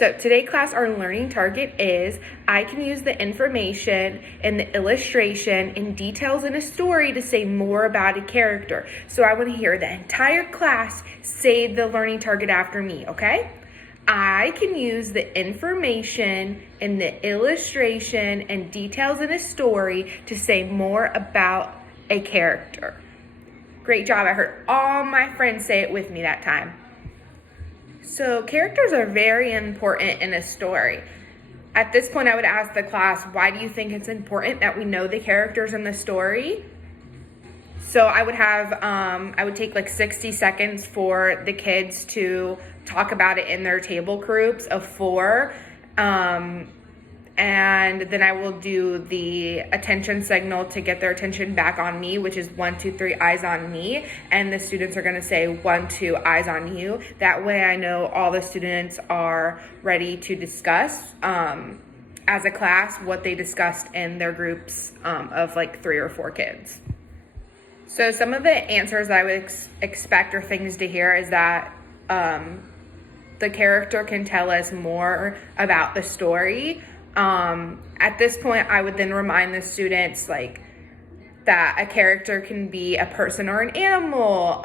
So today class, our learning target is I can use the information and the illustration and details in a story to say more about a character. So I want to hear the entire class say the learning target after me, okay? I can use the information and the illustration and details in a story to say more about a character. Great job. I heard all my friends say it with me that time. So characters are very important in a story. At this point, I would ask the class, why do you think it's important that we know the characters in the story? So I would take like 60 seconds for the kids to talk about it in their table groups of 4. And then I will do the attention signal to get their attention back on me, which is 1, 2, 3, eyes on me. And the students are gonna say 1, 2, eyes on you. That way I know all the students are ready to discuss as a class what they discussed in their groups of like 3 or 4 kids. So some of the answers I would expect or things to hear is that the character can tell us more about the story. At this point, I would then remind the students like that a character can be a person or an animal,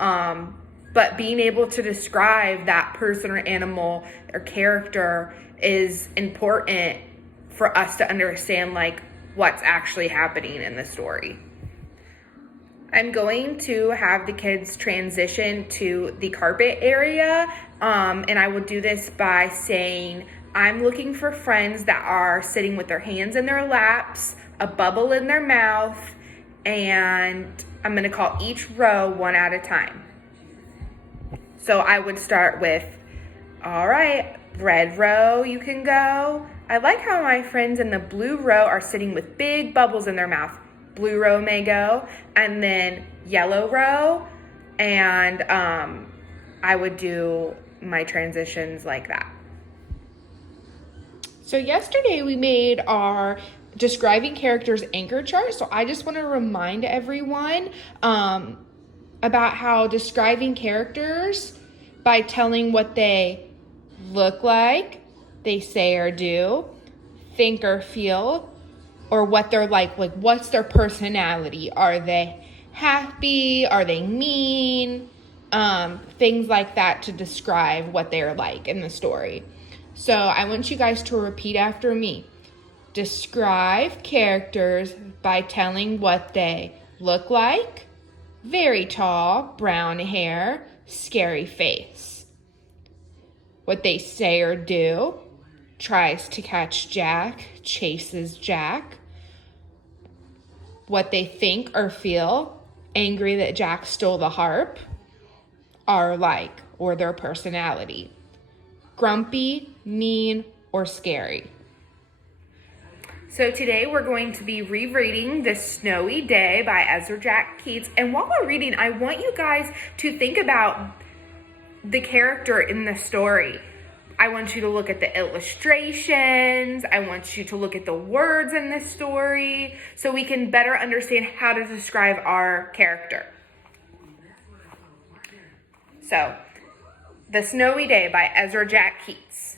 but being able to describe that person or animal or character is important for us to understand like what's actually happening in the story. I'm going to have the kids transition to the carpet area, and I will do this by saying, I'm looking for friends that are sitting with their hands in their laps, a bubble in their mouth, and I'm gonna call each row one at a time. So I would start with, all right, red row, you can go. I like how my friends in the blue row are sitting with big bubbles in their mouth. Blue row may go, and then yellow row, and I would do my transitions like that. So yesterday we made our describing characters anchor chart. So I just want to remind everyone about how describing characters by telling what they look like, they say or do, think or feel, or what they're like what's their personality? Are they happy? Are they mean? Things like that to describe what they're like in the story. So I want you guys to repeat after me. Describe characters by telling what they look like. Very tall, brown hair, scary face. What they say or do. Tries to catch Jack, chases Jack. What they think or feel. Angry that Jack stole the harp. Are like, or their personality. Grumpy, mean, or scary. So today we're going to be rereading The Snowy Day by Ezra Jack Keats. And while we're reading, I want you guys to think about the character in the story. I want you to look at the illustrations. I want you to look at the words in the story so we can better understand how to describe our character. So, The Snowy Day by Ezra Jack Keats.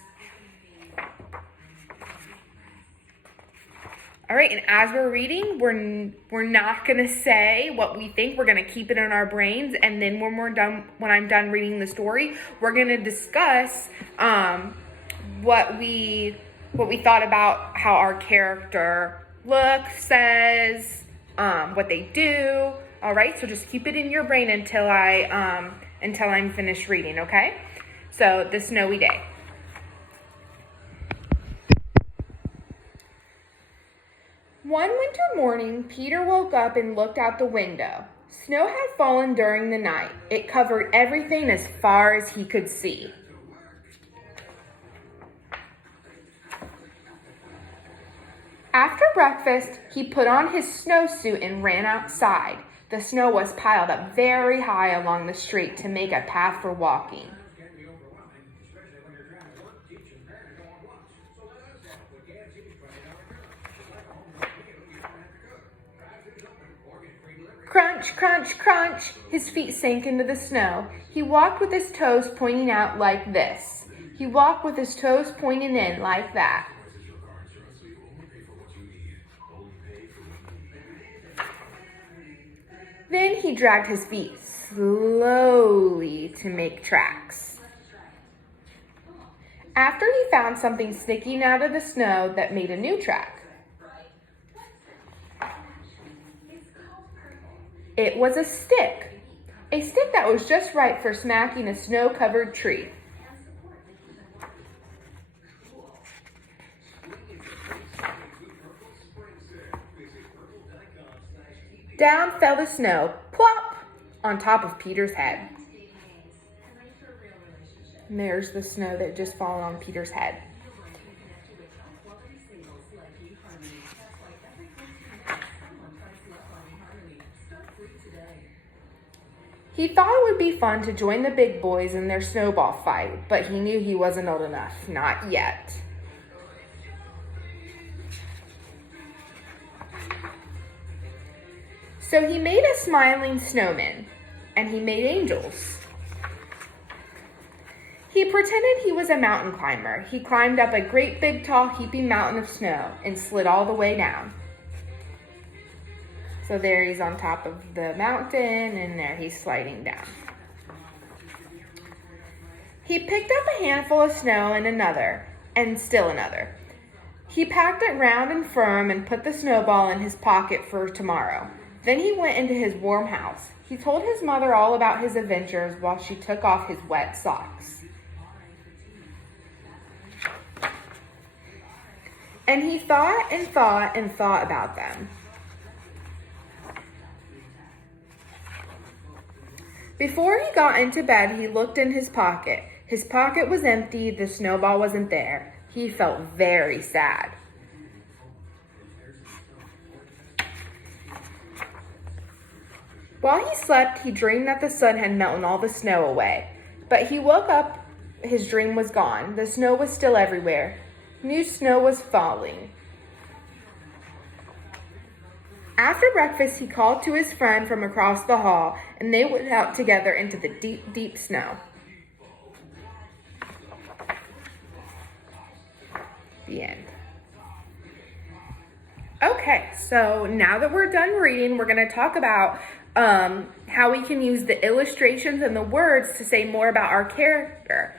All right, and as we're reading, we're not gonna say what we think. We're gonna keep it in our brains, and then when I'm done reading the story, we're gonna discuss what we thought about how our character looks, says, what they do. All right, so just keep it in your brain until I'm finished reading. Okay, so The Snowy Day. One winter morning, Peter woke up and looked out the window. Snow had fallen during the night. It covered everything as far as he could see. After breakfast, he put on his snowsuit and ran outside. The snow was piled up very high along the street to make a path for walking. Crunch, crunch, crunch. His feet sank into the snow. He walked with his toes pointing out like this. He walked with his toes pointing in like that. Then he dragged his feet slowly to make tracks. After he found something sticking out of the snow that made a new track. It was a stick that was just right for smacking a snow-covered tree. Down fell the snow, plop, on top of Peter's head. And there's the snow that just fallen on Peter's head. He thought it would be fun to join the big boys in their snowball fight, but he knew he wasn't old enough, not yet. So he made a smiling snowman, and he made angels. He pretended he was a mountain climber. He climbed up a great big tall heaping mountain of snow and slid all the way down. So there he's on top of the mountain, and there he's sliding down. He picked up a handful of snow and another, and still another. He packed it round and firm and put the snowball in his pocket for tomorrow. Then he went into his warm house. He told his mother all about his adventures while she took off his wet socks. And he thought and thought and thought about them. Before he got into bed, he looked in his pocket. His pocket was empty. The snowball wasn't there. He felt very sad. While he slept, he dreamed that the sun had melted all the snow away. But he woke up, his dream was gone. The snow was still everywhere. New snow was falling. After breakfast, he called to his friend from across the hall, and they went out together into the deep, deep snow. The end. Okay, so now that we're done reading, we're going to talk about how we can use the illustrations and the words to say more about our character.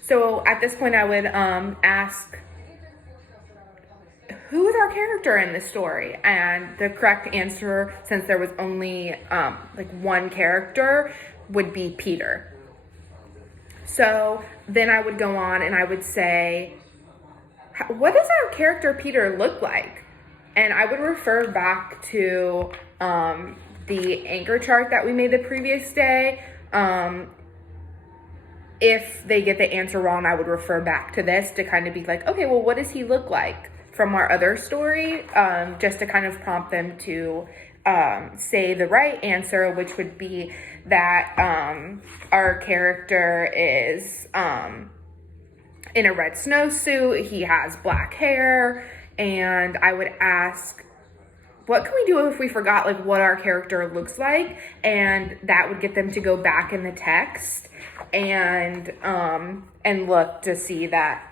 So at this point, I would ask, who is our character in this story? And the correct answer, since there was only one character, would be Peter. So then I would go on and I would say, what does our character Peter look like? And I would refer back to the anchor chart that we made the previous day. If they get the answer wrong, I would refer back to this to kind of be like, okay, well, what does he look like from our other story? Just to kind of prompt them to say the right answer, which would be that our character is in a red snowsuit. He has black hair. And I would ask, what can we do if we forgot what our character looks like? And that would get them to go back in the text and look to see that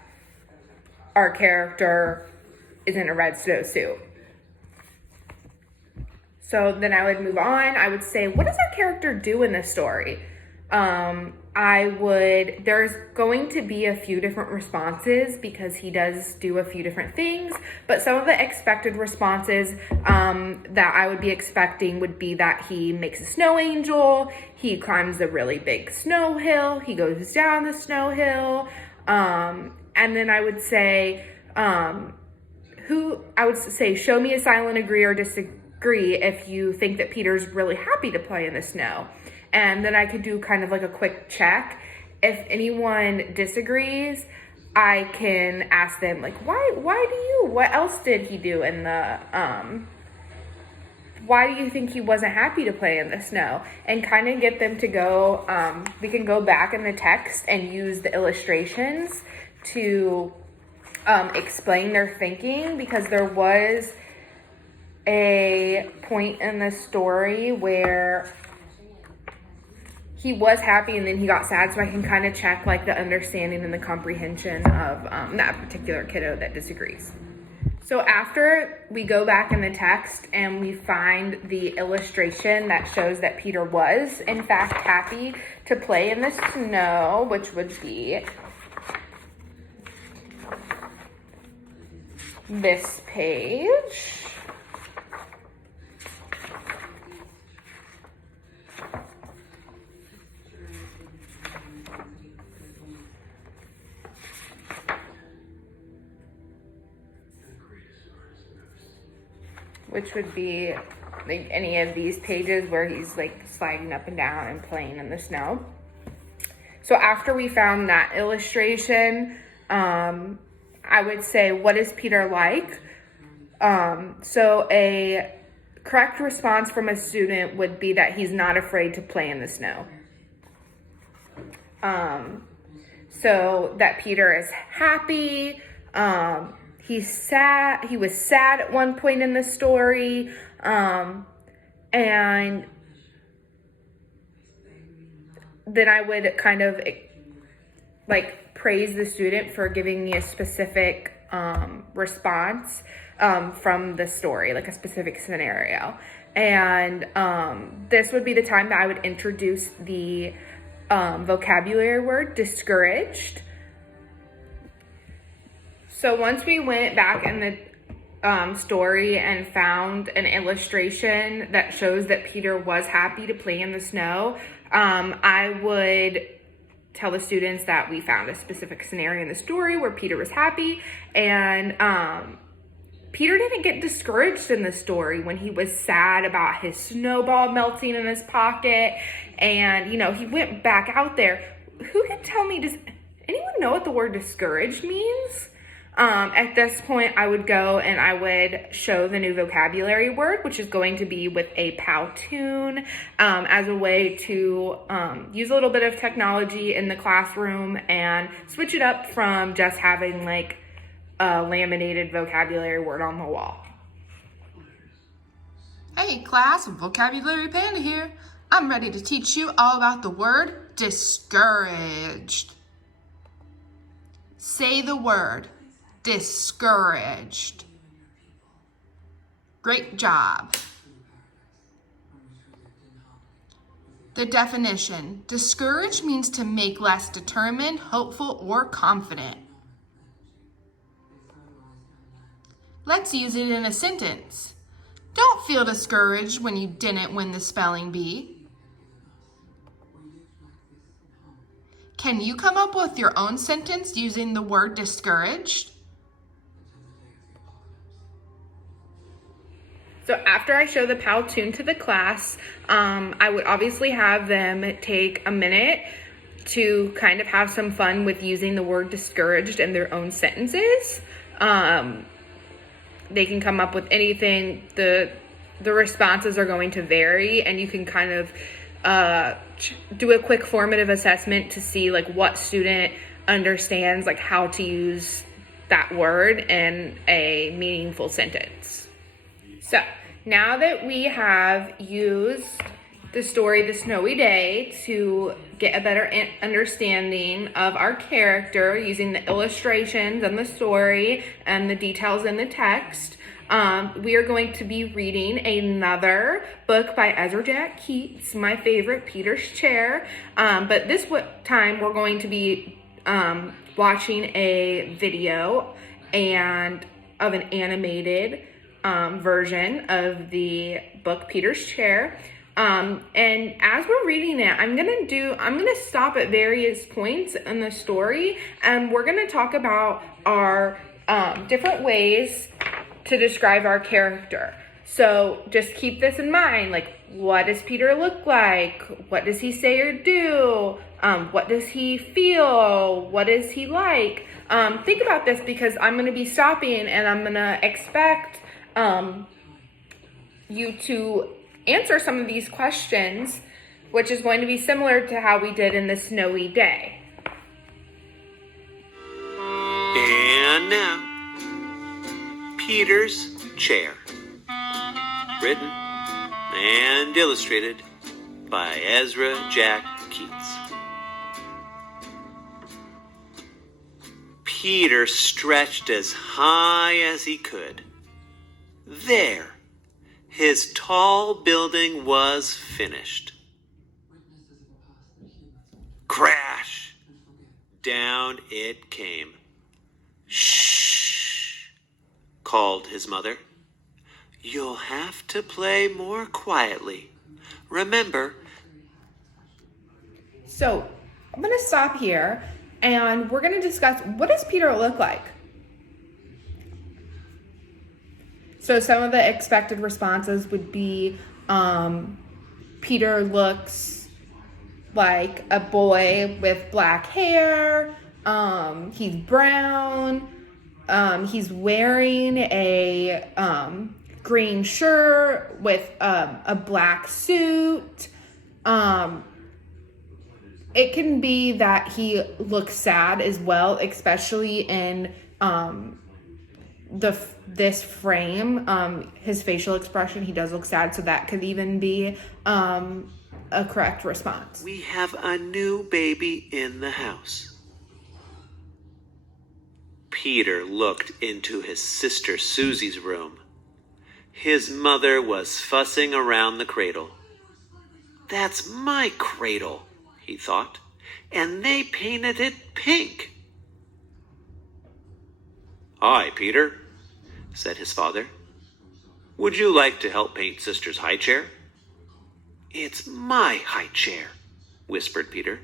our character is in a red snowsuit. So then I would move on. I would say, what does our character do in this story? There's going to be a few different responses because he does do a few different things, but some of the expected responses that I would be expecting would be that he makes a snow angel, he climbs a really big snow hill, he goes down the snow hill, and then I would say, show me a silent agree or disagree if you think that Peter's really happy to play in the snow. And then I could do kind of like a quick check. If anyone disagrees, I can ask them what else did he do in the, why do you think he wasn't happy to play in the snow? And kind of get them to go, we can go back in the text and use the illustrations to explain their thinking, because there was a point in the story where he was happy and then he got sad, so I can kind of check like the understanding and the comprehension of that particular kiddo that disagrees. So after we go back in the text and we find the illustration that shows that Peter was in fact happy to play in the snow, which would be this page. Which would be like any of these pages where he's like sliding up and down and playing in the snow. So after we found that illustration, I would say, what is Peter like? So a correct response from a student would be that he's not afraid to play in the snow. So that Peter is happy. He's sad. He was sad at one point in the story. And then I would kind of like praise the student for giving me a specific response from the story, like a specific scenario. And this would be the time that I would introduce the vocabulary word discouraged. So once we went back in the story and found an illustration that shows that Peter was happy to play in the snow, I would tell the students that we found a specific scenario in the story where Peter was happy, and Peter didn't get discouraged in the story when he was sad about his snowball melting in his pocket, and he went back out there. Who can tell me, does anyone know what the word discouraged means? At this point, I would go and I would show the new vocabulary word, which is going to be with a Powtoon, as a way to use a little bit of technology in the classroom and switch it up from just having like a laminated vocabulary word on the wall. Hey class, Vocabulary Panda here. I'm ready to teach you all about the word discouraged. Say the word. Discouraged. Great job. The definition. Discouraged means to make less determined, hopeful, or confident. Let's use it in a sentence. Don't feel discouraged when you didn't win the spelling bee. Can you come up with your own sentence using the word discouraged? So after I show the Powtoon to the class, I would obviously have them take a minute to kind of have some fun with using the word discouraged in their own sentences. They can come up with anything. The responses are going to vary, and you can kind of do a quick formative assessment to see like what student understands like how to use that word in a meaningful sentence. So now that we have used the story The Snowy Day to get a better understanding of our character using the illustrations and the story and the details in the text, we are going to be reading another book by Ezra Jack Keats, my favorite, Peter's Chair. But this time we're going to be watching a video and of an animated version of the book Peter's Chair. And as we're reading it, I'm gonna stop at various points in the story, and we're gonna talk about our different ways to describe our character. So just keep this in mind, like, what does Peter look like? What does he say or do? What does he feel? What is he like? Think about this, because I'm gonna be stopping and I'm gonna expect you to answer some of these questions, which is going to be similar to how we did in The Snowy Day. And now, Peter's Chair. Written and illustrated by Ezra Jack Keats. Peter stretched as high as he could. There, his tall building was finished. Crash! Down it came. Shh! Called his mother. You'll have to play more quietly. Remember. So I'm going to stop here and we're going to discuss, what does Peter look like? So some of the expected responses would be, Peter looks like a boy with black hair. He's brown. He's wearing a green shirt with a black suit. It can be that he looks sad as well, especially in this frame. His facial expression, he does look sad, so that could even be a correct response. We have a new baby in the house. Peter looked into his sister Susie's room. His mother was fussing around the cradle. That's my cradle, he thought, and they painted it pink. Hi, Peter, said his father. Would you like to help paint Sister's high chair? It's my high chair, whispered Peter.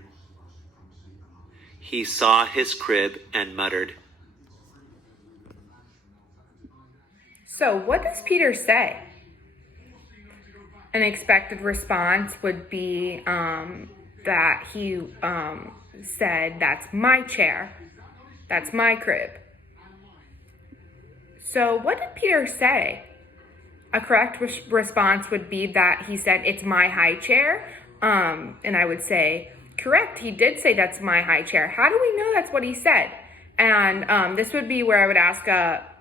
He saw his crib and muttered, So what does Peter say? An expected response would be that he said, that's my chair. That's my crib. So what did Peter say? A correct response would be that he said, it's my high chair. And I would say, correct, he did say that's my high chair. How do we know that's what he said? And this would be where I would ask,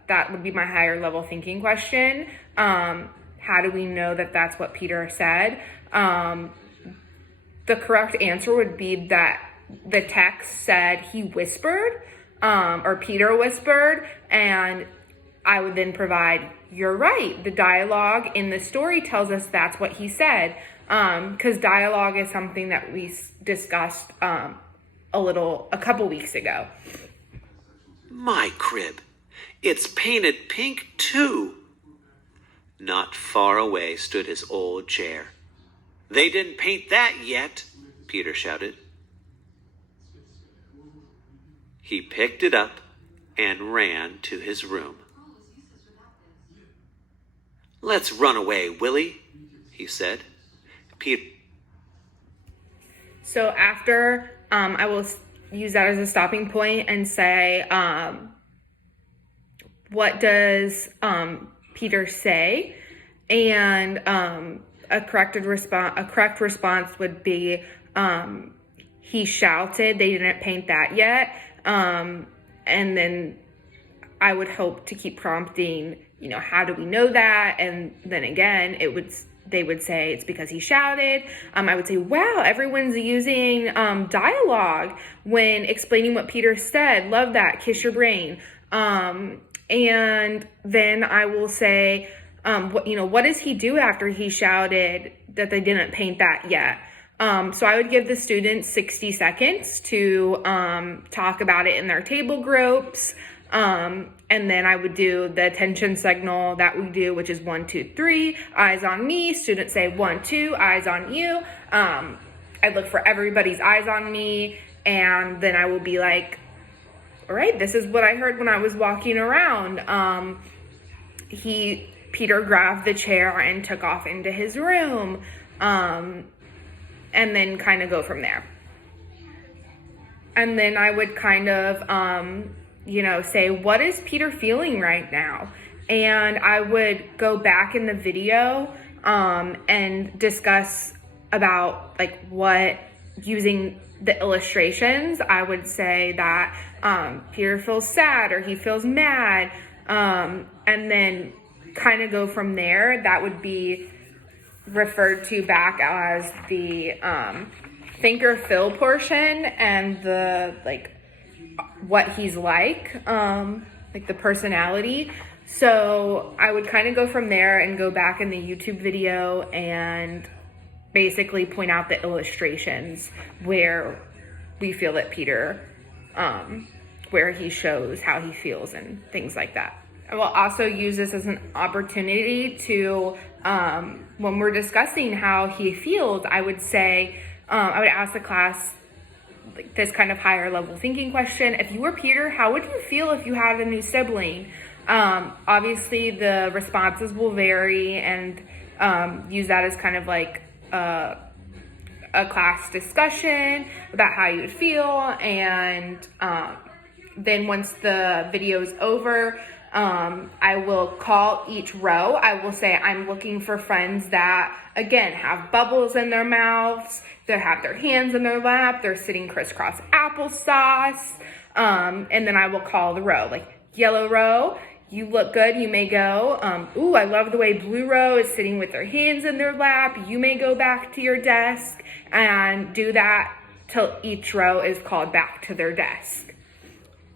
that would be my higher level thinking question. How do we know that that's what Peter said? The correct answer would be that the text said he whispered, or Peter whispered, and I would then provide, you're right, the dialogue in the story tells us that's what he said, because dialogue is something that we discussed a couple weeks ago. My crib. It's painted pink too. Not far away stood his old chair. They didn't paint that yet, Peter shouted. He picked it up and ran to his room. Let's run away, Willie, he said. So after, I will use that as a stopping point and say, what does Peter say? And a correct response would be, he shouted, they didn't paint that yet. And then I would hope to keep prompting, how do we know that? And then again, they would say it's because he shouted. I would say, wow, everyone's using dialogue when explaining what Peter said. Love that. Kiss your brain. And then I will say, what does he do after he shouted that they didn't paint that yet? So I would give the students 60 seconds to talk about it in their table groups. And then I would do the attention signal that we do, which is 1, 2, 3, eyes on me. Students say 1, 2, eyes on you. I look for everybody's eyes on me. And then I will be like, all right, this is what I heard when I was walking around. Peter grabbed the chair and took off into his room. And then kind of go from there. And then I would kind of, say, what is Peter feeling right now? And I would go back in the video and discuss about what using the illustrations. I would say that Peter feels sad or he feels mad, and then kind of go from there. That would be referred to back as the think or feel portion, and the what he's like the personality. So I would kind of go from there and go back in the YouTube video and basically point out the illustrations where we feel that Peter, where he shows how he feels and things like that. I will also use this as an opportunity to, when we're discussing how he feels, I would say, I would ask the class this kind of higher level thinking question. If you were Peter, how would you feel if you had a new sibling? Obviously the responses will vary, and use that as kind of like a class discussion about how you would feel. And then once the video is over, I will call each row. I will say, I'm looking for friends that, again, have bubbles in their mouths, that have their hands in their lap, they're sitting crisscross applesauce. And then I will call the row, like, yellow row, you look good, you may go. Ooh, I love the way blue row is sitting with their hands in their lap. You may go back to your desk, and do that till each row is called back to their desk.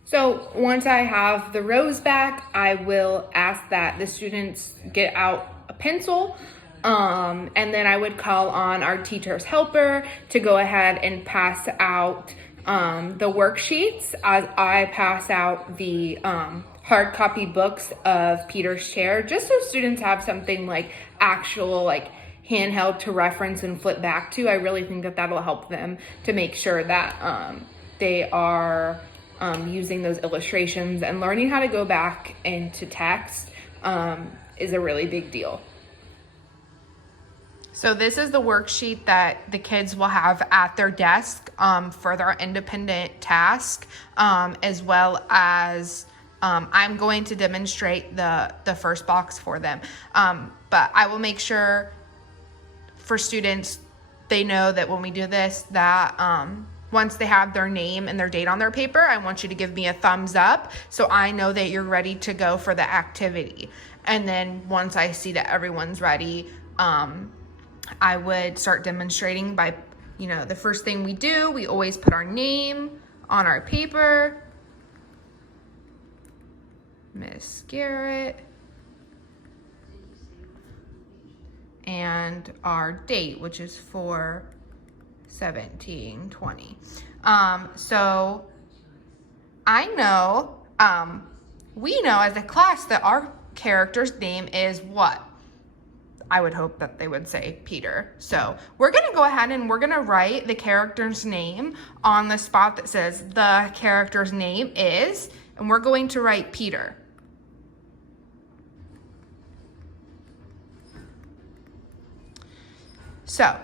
So once I have the rows back, I will ask that the students get out a pencil, and then I would call on our teacher's helper to go ahead and pass out the worksheets as I pass out the hard copy books of Peter's Chair, just so students have something like actual, like, handheld to reference and flip back to. I really think that that'll help them to make sure that they are using those illustrations, and learning how to go back into text is a really big deal. So this is the worksheet that the kids will have at their desk for their independent task, as well as I'm going to demonstrate the first box for them. But I will make sure for students, they know that when we do this, that once they have their name and their date on their paper, I want you to give me a thumbs up so I know that you're ready to go for the activity. And then once I see that everyone's ready, I would start demonstrating by, the first thing we do, we always put our name on our paper. Miss Garrett. And our date, which is 4/17/20. So I know, we know as a class that our character's name is what? I would hope that they would say Peter. So we're gonna go ahead and we're gonna write the character's name on the spot that says the character's name is, and we're going to write Peter. So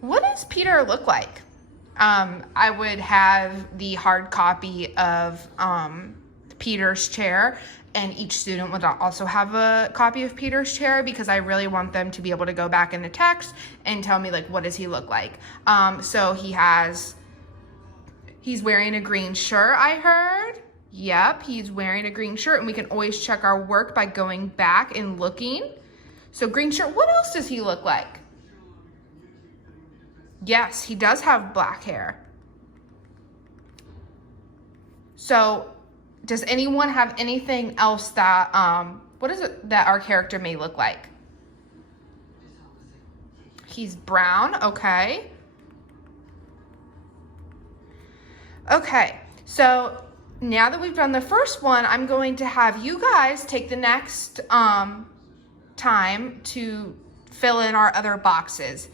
what does Peter look like? I would have the hard copy of Peter's Chair, and each student would also have a copy of Peter's Chair, because I really want them to be able to go back in the text and tell me, like, what does he look like? So he's wearing a green shirt, I heard. Yep, he's wearing a green shirt, and we can always check our work by going back and looking. So green shirt, what else does he look like? Yes, he does have black hair. So does anyone have anything else that, what is it that our character may look like? He's brown, okay. Okay, so now that we've done the first one, I'm going to have you guys take the next time to fill in our other boxes.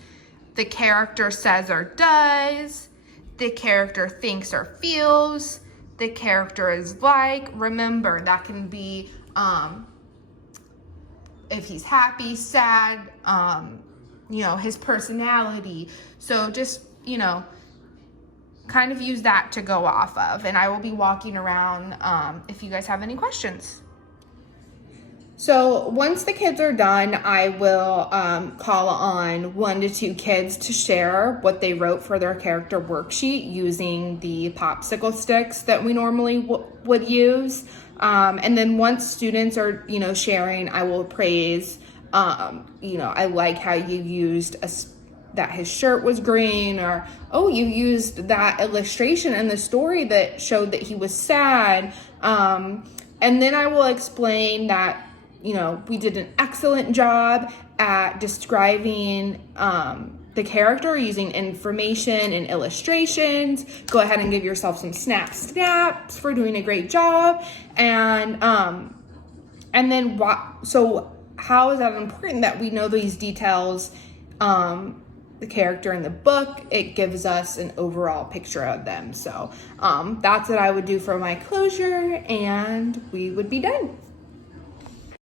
The character says or does, the character thinks or feels, the character is like. Remember, that can be if he's happy, sad, his personality. So just, kind of use that to go off of. And I will be walking around if you guys have any questions. So once the kids are done, I will call on 1 to 2 kids to share what they wrote for their character worksheet using the popsicle sticks that we normally would use. And then once students are, sharing, I will praise, I like how you used that his shirt was green, or, oh, you used that illustration in the story that showed that he was sad. And then I will explain that, we did an excellent job at describing the character using information and illustrations. Go ahead and give yourself some snaps for doing a great job. And then so how is that important that we know these details? The character in the book, it gives us an overall picture of them. So that's what I would do for my closure, and we would be done.